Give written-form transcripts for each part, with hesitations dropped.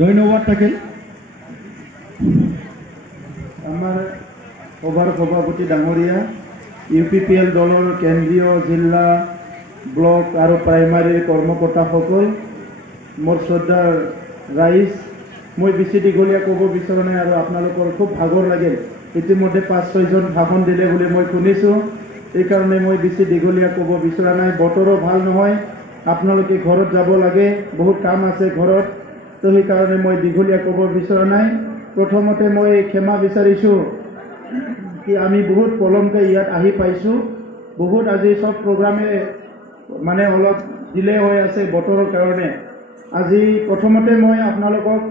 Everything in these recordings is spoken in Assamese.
ধন্যবাদ থাকিল আমাৰ সভাৰ সভাপতি ডাঙৰীয়া UPPL দলৰ কেন্দ্ৰীয় জিলা ব্লক আৰু প্ৰাইমাৰীৰ কৰ্মকৰ্তাসকল মোৰ শ্ৰদ্ধাৰ ৰাইজ মই বেছি দীঘলীয়া ক'ব বিচৰা নাই আৰু আপোনালোকৰ খুব ভাগৰ লাগিল ইতিমধ্যে 5-6 জন ভাষণ দিলে বুলি মই শুনিছোঁ এইকাৰণে মই বেছি দীঘলীয়া ক'ব বিচৰা নাই বতৰো ভাল নহয় আপোনালোকে ঘৰত যাব লাগে বহুত কাম আছে ঘৰত তো সেইকাৰণে মই দীঘলীয়া ক'ব বিচৰা নাই প্ৰথমতে মই ক্ষমা বিচাৰিছোঁ কি আমি বহুত পলমকৈ ইয়াত আহি পাইছোঁ বহুত আজি সব প্ৰগ্ৰামে মানে অলপ ডিলে হৈ আছে বতৰৰ কাৰণে আজি প্ৰথমতে মই আপোনালোকক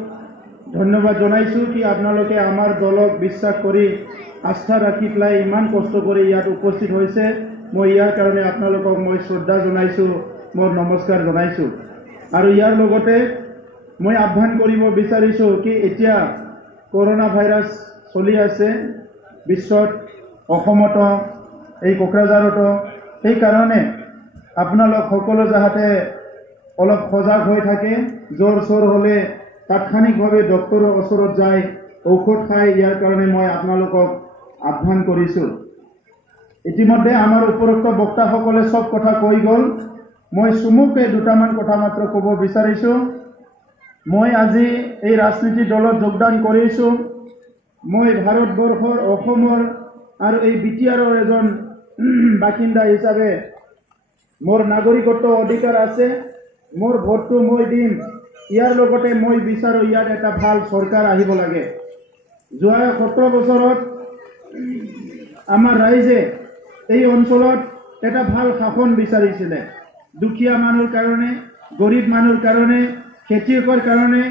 ধন্যবাদ জনাইছোঁ কি আপোনালোকে আমাৰ দলক বিশ্বাস কৰি আস্থা ৰাখি পেলাই ইমান কষ্ট কৰি ইয়াত উপস্থিত হৈছে মই ইয়াৰ কাৰণে আপোনালোকক মই শ্ৰদ্ধা জনাইছোঁ মোৰ নমস্কাৰ জনাইছোঁ আৰু ইয়াৰ লগতে মই আহ্বান কৰিব বিচাৰিছোঁ কি এতিয়া কৰোনা ভাইৰাছ চলি আছে বিশ্বত অসমত এই কোকৰাঝাৰতো সেইকাৰণে আপোনালোক সকলো যাতে অলপ সজাগ হৈ থাকে জ্বৰ চৰ হ'লে তাৎক্ষণিকভাৱে ডক্টৰৰ ওচৰত যায় ঔষধ খাই ইয়াৰ কাৰণে মই আপোনালোকক আহ্বান কৰিছোঁ ইতিমধ্যে আমাৰ উপৰোক্ত বক্তাসকলে সব কথা কৈ গ'ল মই চমুকে দুটামান কথা মাত্ৰ ক'ব বিচাৰিছোঁ মই আজি এই ৰাজনীতি দলত যোগদান কৰিছোঁ মই ভাৰতবৰ্ষৰ অসমৰ আৰু এই বিটিআৰৰ এজন বাসিন্দা হিচাপে মোৰ নাগৰিকত্ব অধিকাৰ আছে মোৰ ভোটটো মই দিম ইয়াৰ লগতে মই বিচাৰোঁ ইয়াত এটা ভাল চৰকাৰ আহিব লাগে যোৱা 17 বছৰত আমাৰ ৰাইজে এই অঞ্চলত এটা ভাল শাসন বিচাৰিছিলে দুখীয়া মানুহৰ কাৰণে গৰীব মানুহৰ কাৰণে খেতিয়কৰ কাৰণে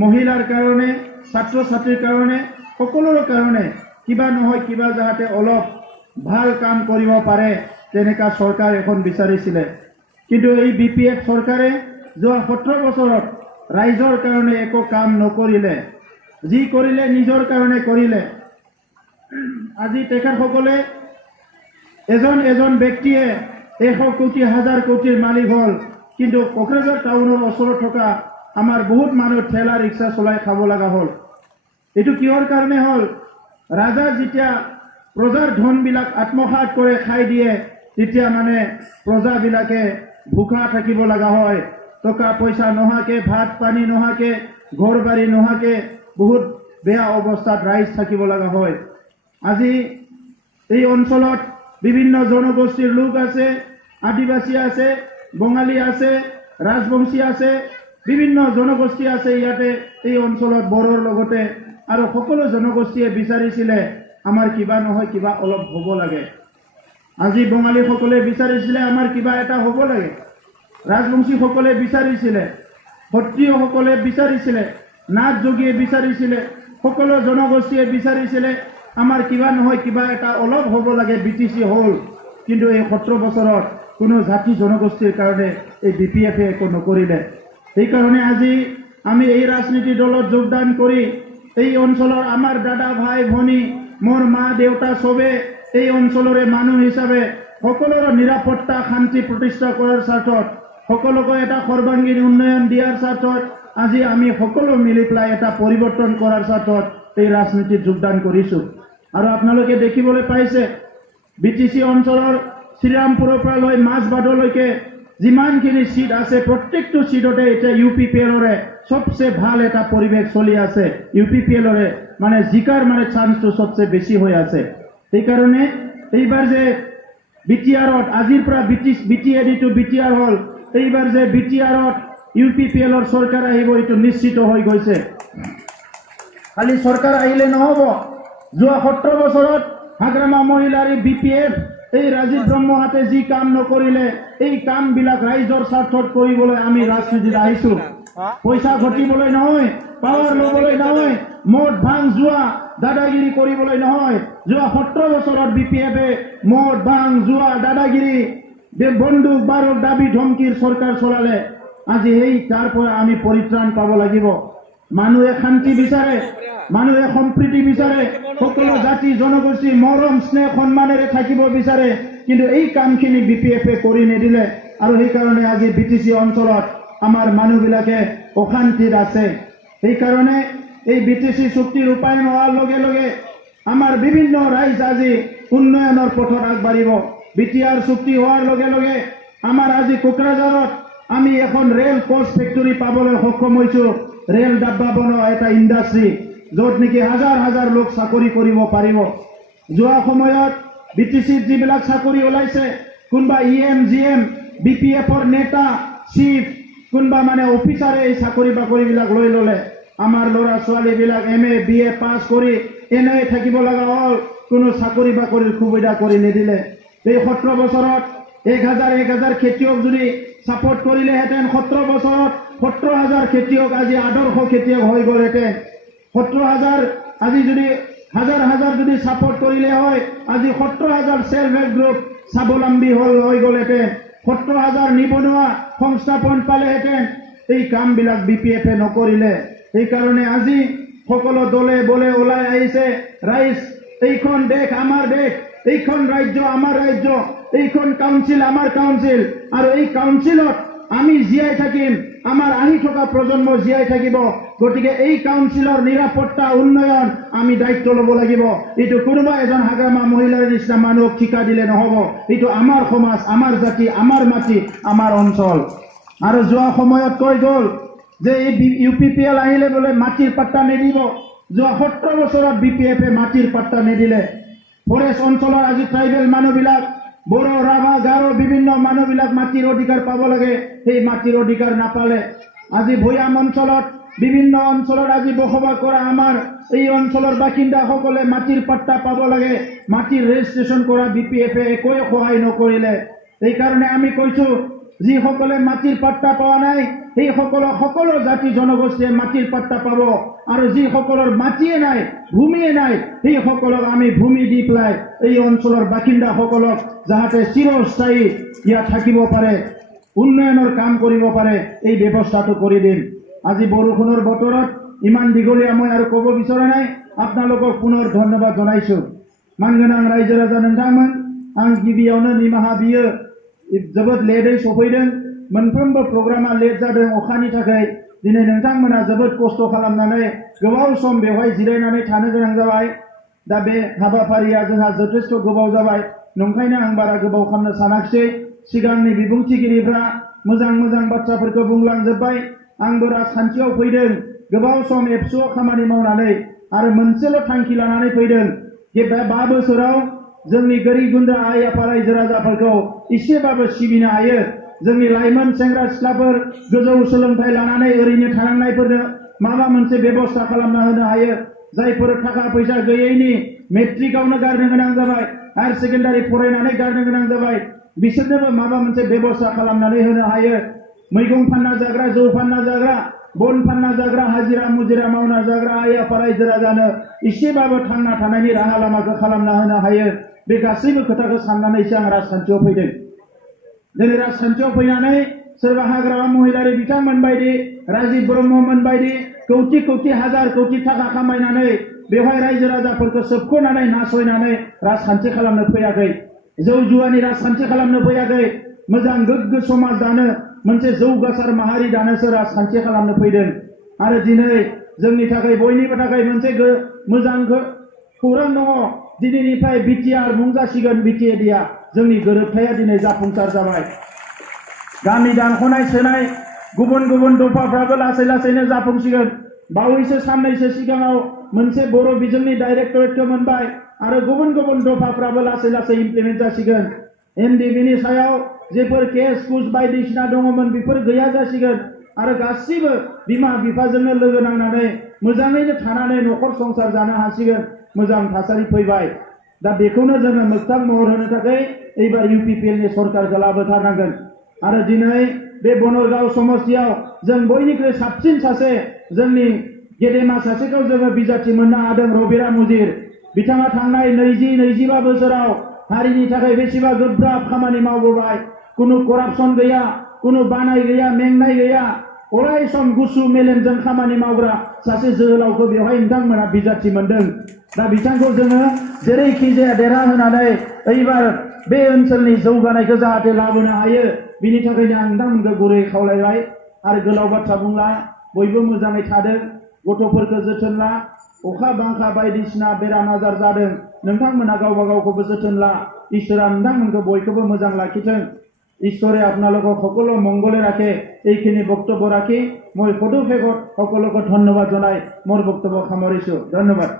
মহিলাৰ কাৰণে ছাত্ৰ ছাত্ৰীৰ কাৰণে সকলোৰে কাৰণে কিবা নহয় কিবা যাতে অলপ ভাল কাম কৰিব পাৰে তেনেকা চৰকাৰ এখন বিচাৰিছিলে কিন্তু এই BPF চৰকাৰে যোৱা 17 বছৰত ৰাইজৰ কাৰণে একো কাম নকৰিলে যি কৰিলে নিজৰ কাৰণে কৰিলে আজি তেখেতসকলে এজন ব্যক্তিয়ে 100 কোটি হাজাৰ কোটিৰ মালিক হ'ল কিন্তু কোকৰাঝাৰ টাউনৰ ওচৰত থকা আমাৰ বহুত মানুহ ঠেলা ৰিক্সা চলাই খাব লগা হ'ল এটো কিহৰ কাৰণে হ'ল ৰাজা যেতিয়া প্ৰজাৰ ধনবিলাক আত্মসাৎ কৰে খাই দিয়ে তেতিয়া মানে প্ৰজাবিলাকে ভুকা থাকিব লগা হয় টকা পইচা নহাকে ভাত পানী নহাকে ঘৰ বাৰী নহাকে বহুত বেয়া অৱস্থাত ৰাইজ থাকিব লগা হয় আজি এই অঞ্চলত বিভিন্ন জনগোষ্ঠীৰ লোক আছে আদিবাসী আছে বঙালী আছে ৰাজবংশী আছে বিভিন্ন জনগোষ্ঠী আছে ইয়াতে এই অঞ্চলত বড়োৰ লগতে আৰু সকলো জনগোষ্ঠীয়ে বিচাৰিছিলে আমাৰ কিবা নহয় কিবা অলপ হ'ব লাগে আজি বঙালী সকলে বিচাৰিছিলে আমাৰ কিবা এটা হ'ব লাগে ৰাজবংশী সকলে বিচাৰিছিলে সত্ৰিয় সকলে বিচাৰিছিলে নাথ যোগীয়ে বিচাৰিছিলে সকলো জনগোষ্ঠীয়ে বিচাৰিছিলে আমাৰ কিবা নহয় কিবা এটা অলপ হ'ব লাগে BTC হ'ল কিন্তু এই 17 বছৰত কোনো জাতি জনগোষ্ঠীৰ কাৰণে এই BPF একো নকৰিলে সেইকাৰণে আজি আমি এই ৰাজনীতি দলত যোগদান কৰি এই অঞ্চলৰ আমাৰ দাদা ভাই ভনী মোৰ মা দেউতা সবে এই অঞ্চলৰে মানুহ হিচাপে সকলোৰে নিৰাপত্তা শান্তি প্ৰতিষ্ঠা কৰাৰ স্বাৰ্থত সকলোকে এটা সৰ্বাংগীন উন্নয়ন দিয়াৰ স্বাৰ্থত আজি আমি সকলো মিলি পেলাই এটা পৰিৱৰ্তন কৰাৰ স্বাৰ্থত এই ৰাজনীতিত যোগদান কৰিছোঁ আৰু আপোনালোকে দেখিবলৈ পাইছে BTC অঞ্চলৰ শ্ৰীৰামপুৰৰ পৰা লৈ মাছবাদলৈকে যিমানখিনি সিট আছে প্ৰত্যেকটো সিটতে এতিয়া UPPLৰে সবচে ভাল এটা পৰিৱেশ চলি আছে UPPLৰে মানে জিকাৰ মানে চান্সটো সবচে বেছি হৈ আছে সেইকাৰণে এইবাৰ যে BTRত আজিৰ পৰা BTAD টু BTR হ'ল এইবাৰ যে BTRত UPPLৰ চৰকাৰ আহিব এইটো নিশ্চিত হৈ গৈছে খালি চৰকাৰ আহিলে নহব যোৱা 17 বছৰত হাগ্ৰামা মহিলাৰ BPF এই ৰাজীৱ ব্ৰহ্মহাতে যি কাম নকৰিলে এই কামবিলাক ৰাইজৰ স্বাৰ্থত কৰিবলৈ আমি ৰাজনীতিত আহিছোঁ পইচা ঘটিবলৈ নহয় পাৱাৰ ল'বলৈ নহয় মদ ভাং জুৱা দাদাগিৰি কৰিবলৈ নহয় যোৱা 17 বছৰত BPFে মদ ভাং জুৱা দাদাগিৰি বন্দুক বাৰুদ দাবী ধমকিৰ চৰকাৰ চলালে আজি এই তাৰ পৰা আমি পৰিত্ৰাণ পাব লাগিব মানুহে শান্তি বিচাৰে মানুহে সম্প্ৰীতি বিচাৰে সকলো জাতি জনগোষ্ঠী মৰম স্নেহ সন্মানেৰে থাকিব বিচাৰে কিন্তু এই কামখিনি BPFে কৰি নিদিলে আৰু সেই কাৰণে আজি BTC অঞ্চলত আমাৰ মানুহবিলাকে অশান্তিত আছে এই কারণে এই বিটিসি চুক্তি রূপায়ণ হওয়ার লগে লগে আমার বিভিন্ন রাইজ আজি উন্নয়নের পথত আগবাড়িব। বিটিআর চুক্তি হওয়ার লগে লগে আমার আজি কোকৰাঝাৰত আমি এখন ৰেল কোচ ফেক্টৰি পাবলৈ সক্ষম হইছো। ৰেল ডাব্বা বনোৱা এটা ইণ্ডাষ্ট্ৰী য'ত নেকি হাজাৰ হাজাৰ লোক চাকৰি কৰিব পাৰিব। যোৱা সময়ত বিটিচিত যিবিলাক চাকৰি ওলাইছে, কোনোবা EM GM BPFৰ নেতা চিফ কোনোবা মানে অফিচাৰে এই চাকৰি বাকৰিবিলাক লৈ ল'লে। আমাৰ ল'ৰা ছোৱালীবিলাক MA BA পাছ কৰি এনেই থাকিব লগা হ'ল, কোনো চাকৰি বাকৰিৰ সুবিধা কৰি নিদিলে। এই 17 বছৰত 1000 খেতিয়ক যদি সাপোৰ্ট কৰিলেহেঁতেন, 17 বছৰত 17,000 খেতিয়ক আজি আদৰ্শ খেতিয়ক হৈ গ'লহেঁতেন। 17,000 আজি যদি হাজাৰ যদি সাপোৰ্ট কৰিলে হয়, আজি 17,000 সেলফ হেল্প গ্ৰুপ স্বাবলম্বী হৈ গ'লহেঁতেন। 17,000 নিবনুৱা সংস্থাপন পালেহেঁতেন। এই কামবিলাক BPF-এ নকৰিলে। এই কাৰণে আজি সকলো দলে বলে ওলাই আহিছে, ৰাইজ এইখন দেশ আমাৰ দেশ, এইখন ৰাজ্য আমাৰ ৰাজ্য, এইখন কাউন্সিল আমাৰ কাউন্সিল, আৰু এই কাউন্সিলত আমি জীয়াই থাকিম, আমাৰ আহি থকা প্ৰজন্ম জীয়াই থাকিব। গতিকে এই কাউন্সিলৰ নিৰাপত্তা উন্নয়ন আমি দায়িত্ব ল'ব লাগিব। এইটো কোনোবা এজন হাগামা মহিলাৰ নিচিনা মানুহক ঠিকা দিলে নহ'ব। এইটো আমাৰ সমাজ, আমাৰ জাতি, আমাৰ মাটি, আমাৰ অঞ্চল। আৰু যোৱা সময়ত কৈ গ'ল যে এই UPPL আহিলে বোলে মাটিৰ পাট্টা নিদিব। যোৱা 17 বছৰত BPF-এ মাটিৰ পাট্টা নিদিলে। ফৰেষ্ট অঞ্চলৰ আজি ট্ৰাইবেল মানুহবিলাক, বড়ো, ৰাভা, গাৰো বিভিন্ন মানুহবিলাক মাটিৰ অধিকাৰ পাব লাগে, সেই মাটিৰ অধিকাৰ নাপালে। আজি ভৈয়াম অঞ্চলত বিভিন্ন অঞ্চলত আজি বসবাস কৰা আমাৰ এই অঞ্চলৰ বাসিন্দাসকলে মাটিৰ পাট্টা পাব লাগে, মাটিৰ ৰেজিষ্ট্ৰেশ্যন কৰা BPF-এ একোৱে সহায় নকৰিলে। এই কাৰণে আমি কৈছো, যিসকলে মাটিৰ পাট্টা পোৱা নাই সেই সকলো জাতি জনগোষ্ঠীয়ে মাটিৰ পাট্টা পাব, আৰু যিসকলৰ মাটিয়ে নাই, ভূমিয়ে নাই, সেই সকলক আমি ভূমি দি পেলাই এই অঞ্চলৰ বাসিন্দাসকলক যাতে চিৰস্থায়ী ইয়াত থাকিব পাৰে, উন্নয়নৰ কাম কৰিব পাৰে, এই ব্যৱস্থাটো কৰি দিম। আজি বৰষুণৰ বতৰত ইমান দীঘলীয়া মই আৰু ক'ব বিচৰা নাই। আপোনালোকক পুনৰ ধন্যবাদ জনাইছো। মাनगोनां रायजो राजा नोंथांमोन, आं गिबियावनो निमाहा बियो, जोबोद लेटै सफैदों। मोनफ्रोमबो प्रग्रामा लेट जादों अखानि थाखाय। दिनै नोंथांमोना जोबोद खस्थ' खालामनानै गोबाव सम बेवहाय जिरायनानै थानो गोनां जाबाय। दा बे हाबाफारिया जोंहा जथेस्थ' गोबाव जाबाय, नंखायनो आं बारा गोबाव खालामनो सानाखिसै। सिगांनि बिबुंथिगिरिफ्रा मोजां मोजां बाथ्राफोरखौ बुंलांजोब्बाय। आंबो राजखान्थियाव फैदों गोबाव सम एबसुआव खामानि मावनानै, आरो मोनसेल' थांखि लानानै फैदों जे बे 5 बोसोराव जोंनि गोरिब गुन्द्रा आइ आफा रायजो राजाफोरखौ एसेबाबो सिबिनो हायो। जोंनि लाइमोन सेंग्रा सिख्लाफोर गोजौ सोलोंथाइ लानानै ओरैनो थानांनायफोरनो माबा मोनसे बेबस्था खालामना होनो हायो। जायफोर थाखा फैसा गैयैनि मेट्रिकआवनो गारनो गोनां जाबाय, हायार सेकेन्डारि फरायनानै गारनो गोनां जाबाय, बिसोरनोबो माबा मोनसे बेबस्था खालामनानै होनो हायो। मैगं फानना जाग्रा, जौ फानना जाग्रा, बन फानना जाग्रा, हाजिरा मुजिरा मावना जाग्रा आइ आफा रायजो राजानो एसेबाबो थांना थानायनि राहा लामाखौ खालामना होनो हायो। बे गासैबो खोथाखौ साननानैसो आं राजखान्थियाव फैदों। दिनै राजखान्थियाव फैनानै सोरबा हाग्रामा महिलारि बिथांमोन बायदि, राजीब ब्रह्ममोन बायदि कौटि कौटि हाजार कौटि थाखा खामायनानै बेवहाय रायजो राजाफोरखौ सोबख'नानै नासयनानै राजखान्थि खालामनो फैयाखै। जौ जुवानि राजखान्थि खालामनो फैयाखै। मोजां गोग्गो समाज दानो, मोनसे जौगासार माहारि दानोसो राजखान्थि खालामनो फैदों। आरो दिनै जोंनि थाखाय बयनिबो थाखाय मोनसे मोजां खौरां दङ। दिनैनिफ्राय BTR मुं जासिगोन BTAD-आ। जोंनि गोरोबथाया दिनै जाफुंसार जाबाय। गामि दानख'नाय सोनाय गुबुन गुबुन दफाफ्राबो लासै लासैनो जाफुंसिगोन। बावैसो साननैसो सिगाङाव मोनसे बर' बिजोंनि डाइरेक्टरेटखौ मोनबाय, आरो गुबुन गुबुन दफाफ्राबो लासै लासै इमप्लिमेन्ट जासिगोन। NDB-नि सायाव जेफोर केस कुस बायदिसिना दङमोन बेफोर गैया जासिगोन, आरो गासिबो बिमा बिफाजोंनो लोगो नांनानै मोजाङैनो थानानै न'खर संसार जानो हासिगोन। मोजां थासारि फैबाय। दा बेखौनो जोङो मोगथां महर होनो थाखाय एबार UPPL-नि सरकारखौ लाबोथारनांगोन। आरो दिनै बे बनरगाव समस्तियाव जों बयनिख्रुइ साबसिन सासे जोंनि गेदेमा सासेखौ जोङो बिजाथि मोननो हादों, रबिरा मुजिर। बिथाङा थांनाय 20-25 बोसोराव हारिनि थाखाय बेसेबा गोब्राब खामानि मावबोबाय। कुनु करापसन गैया, कुनु बानाय गैया, मेंनाय गैया, अराय सम गुसु मेलेमजों खामानि मावग्रा सासे जोहोलावखौ बेवहाय नोंथांमोना बिजाथि मोनदों। दा बिथांखौ जोङो जेरैखि जाया देरहाहोनानै एबार बे ओनसोलनि जौगानायखौ जाहाथे लाबोनो हायो, बिनि थाखायनो आं नोंथांमोनखौ गुरै खावलायबाय। आरो गोलाव बाथ्रा बुंला, बयबो मोजाङै थादों। गथ'फोरखौ जोथोन ला अखा बांखा बायदिसिना बेराम आजार जादों नोंथांमोना गावबा गावखौबो जोथोन ला ईश्वरा नोंथांमोनखौ बयखौबो मोजां लाखिथों ईश्वरे आपनालोকক সকলো মঙ্গলে রাখে এইখিনি বক্তব্য রাখি মই পদুপেগত সকলোকে ধন্যবাদ জনাই মোৰ বক্তব্য সামৰিছো ধন্যবাদ।